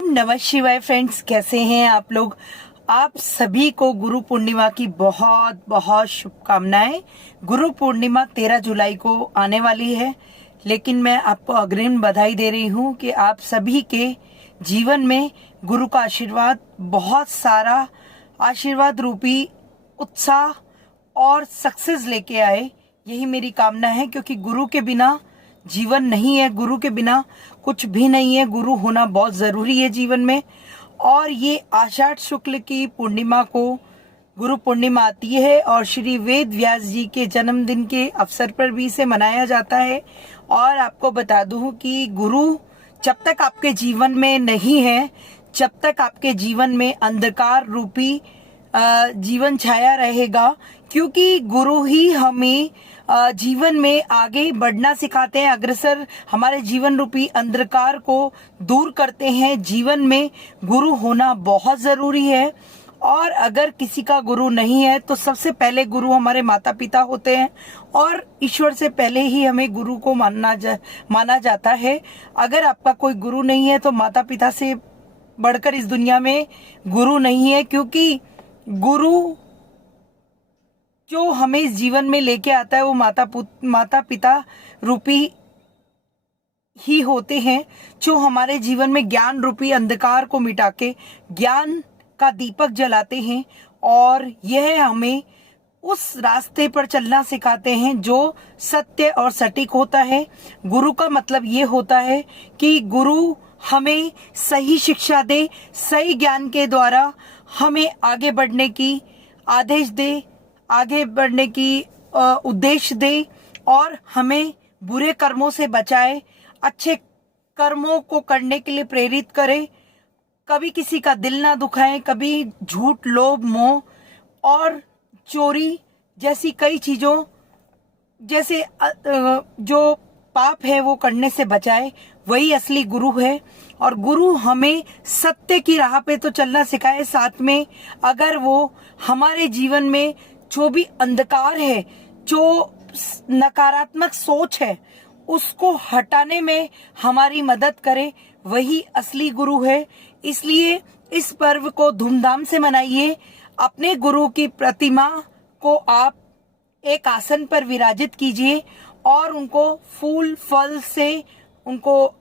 नमः शिवाय फ्रेंड्स, कैसे हैं आप लोग। आप सभी को गुरु पूर्णिमा की बहुत बहुत शुभकामनाएं। गुरु पूर्णिमा 13 जुलाई को आने वाली है, लेकिन मैं आपको अग्रिम बधाई दे रही हूं कि आप सभी के जीवन में गुरु का आशीर्वाद, बहुत सारा आशीर्वाद रूपी उत्साह और सक्सेस लेके आए। यही मेरी कामना है, क्योंकि गुरु के बिना जीवन नहीं है, गुरु के बिना कुछ भी नहीं है। गुरु होना बहुत जरूरी है जीवन में। और ये आषाढ़ शुक्ल की पूर्णिमा को गुरु पूर्णिमा आती है और श्री वेद व्यास जी के जन्मदिन के अवसर पर भी इसे मनाया जाता है। और आपको बता दूं कि गुरु जब तक आपके जीवन में नहीं है, जब तक आपके जीवन में अंधकार रूपी जीवन छाया रहेगा, क्योंकि गुरु ही हमें जीवन में आगे बढ़ना सिखाते हैं, अग्रसर हमारे जीवन रूपी अंधकार को दूर करते हैं। जीवन में गुरु होना बहुत जरूरी है। और अगर किसी का गुरु नहीं है तो सबसे पहले गुरु हमारे माता पिता होते हैं, और ईश्वर से पहले ही हमें गुरु को माना जाता है। अगर आपका कोई गुरु नहीं है तो माता पिता से बढ़कर इस दुनिया में गुरु नहीं है, क्योंकि गुरु जो हमें इस जीवन में लेके आता है वो माता पिता रूपी ही होते हैं, जो हमारे जीवन में ज्ञान रूपी अंधकार को मिटा के ज्ञान का दीपक जलाते हैं और यह हमें उस रास्ते पर चलना सिखाते हैं जो सत्य और सटीक होता है। गुरु का मतलब ये होता है कि गुरु हमें सही शिक्षा दे, सही ज्ञान के द्वारा हमें आगे बढ़ने की आदेश दे, आगे बढ़ने की उद्देश्य दे, और हमें बुरे कर्मों से बचाए, अच्छे कर्मों को करने के लिए प्रेरित करे, कभी किसी का दिल ना दुखाए, कभी झूठ, लोभ, मोह और चोरी जैसी कई चीजों जैसे जो पाप है वो करने से बचाए। वही असली गुरु है। और गुरु हमें सत्य की राह पे तो चलना सिखाए, साथ में अगर वो हमारे जीवन में जो भी अंधकार है, जो नकारात्मक सोच है, उसको हटाने में हमारी मदद करे, वही असली गुरु है। इसलिए इस पर्व को धूमधाम से मनाइए। अपने गुरु की प्रतिमा को आप एक आसन पर विराजित कीजिए और उनको फूल फल से उनको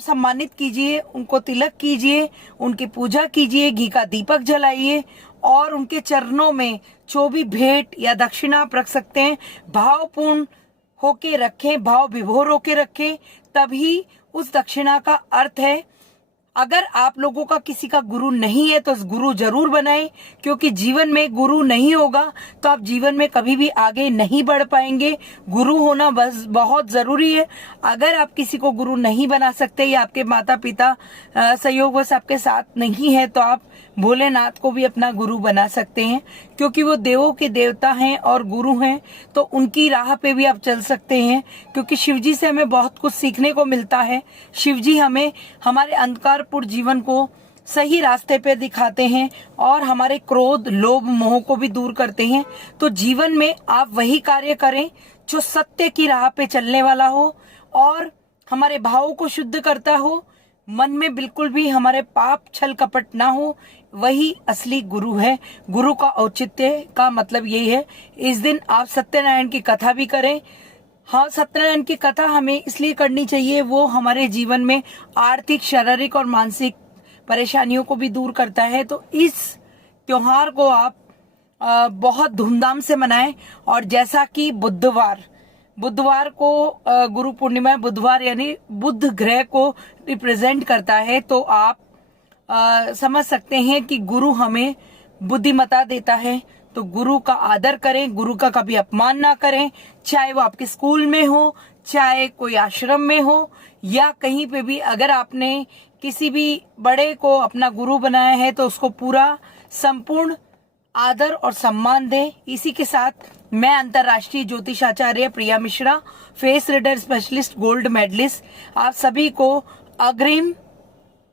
सम्मानित कीजिए, उनको तिलक कीजिए, उनकी पूजा कीजिए, घी का दीपक जलाइए और उनके चरणों में जो भी भेंट या दक्षिणा आप रख सकते हैं, भावपूर्ण होके रखें, भाव विभोर होके रखें, तभी उस दक्षिणा का अर्थ है। अगर आप लोगों का किसी का गुरु नहीं है तो गुरु जरूर बनाएं, क्योंकि जीवन में गुरु नहीं होगा तो आप जीवन में कभी भी आगे नहीं बढ़ पाएंगे। गुरु होना बस बहुत जरूरी है। अगर आप किसी को गुरु नहीं बना सकते या आपके माता पिता सहयोगवश आपके साथ नहीं है, तो आप भोलेनाथ को भी अपना गुरु बना सकते हैं, क्योंकि वो देवों के देवता हैं और गुरु हैं। तो उनकी राह पे भी आप चल सकते हैं, क्योंकि शिवजी से हमें बहुत कुछ सीखने को मिलता है। शिवजी हमें हमारे अंधकारपूर्ण जीवन को सही रास्ते पे दिखाते हैं और हमारे क्रोध, लोभ, मोह को भी दूर करते हैं। तो जीवन में आप वही कार्य करें जो सत्य की राह पे चलने वाला हो और हमारे भावों को शुद्ध करता हो, मन में बिल्कुल भी हमारे पाप, छल, कपट ना हो। वही असली गुरु है। गुरु का औचित्य का मतलब यही है। इस दिन आप सत्यनारायण की कथा भी करें। हाँ, सत्यनारायण की कथा हमें इसलिए करनी चाहिए, वो हमारे जीवन में आर्थिक, शारीरिक और मानसिक परेशानियों को भी दूर करता है। तो इस त्योहार को आप बहुत धूमधाम से मनाएं। और जैसा कि बुधवार को गुरु पूर्णिमा, बुधवार यानी बुध ग्रह को रिप्रेजेंट करता है, तो आप समझ सकते हैं कि गुरु हमें बुद्धिमता देता है। तो गुरु का आदर करें, गुरु का कभी अपमान ना करें, चाहे वो आपके स्कूल में हो, चाहे कोई आश्रम में हो, या कहीं पे भी। अगर आपने किसी भी बड़े को अपना गुरु बनाया है तो उसको पूरा संपूर्ण आदर और सम्मान दें। इसी के साथ मैं अंतर्राष्ट्रीय ज्योतिषाचार्य Priya Mishra, face reader specialist, gold medallist, आप सभी को अग्रिम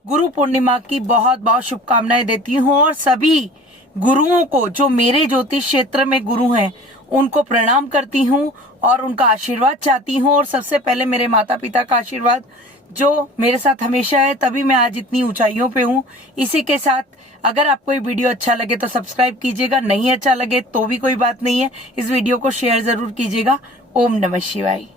गुरु पूर्णिमा की बहुत बहुत शुभकामनाएं देती हूँ। और सभी गुरुओं को, जो मेरे ज्योतिष क्षेत्र में गुरु हैं, उनको प्रणाम करती हूँ और उनका आशीर्वाद चाहती हूँ। और सबसे पहले मेरे माता पिता का आशीर्वाद जो मेरे साथ हमेशा है, तभी मैं आज इतनी ऊंचाइयों पे हूँ। इसी के साथ अगर आपको ये वीडियो अच्छा लगे तो सब्सक्राइब कीजिएगा, नहीं अच्छा लगे तो भी कोई बात नहीं है, इस वीडियो को शेयर जरूर कीजिएगा। ओम नमः शिवाय।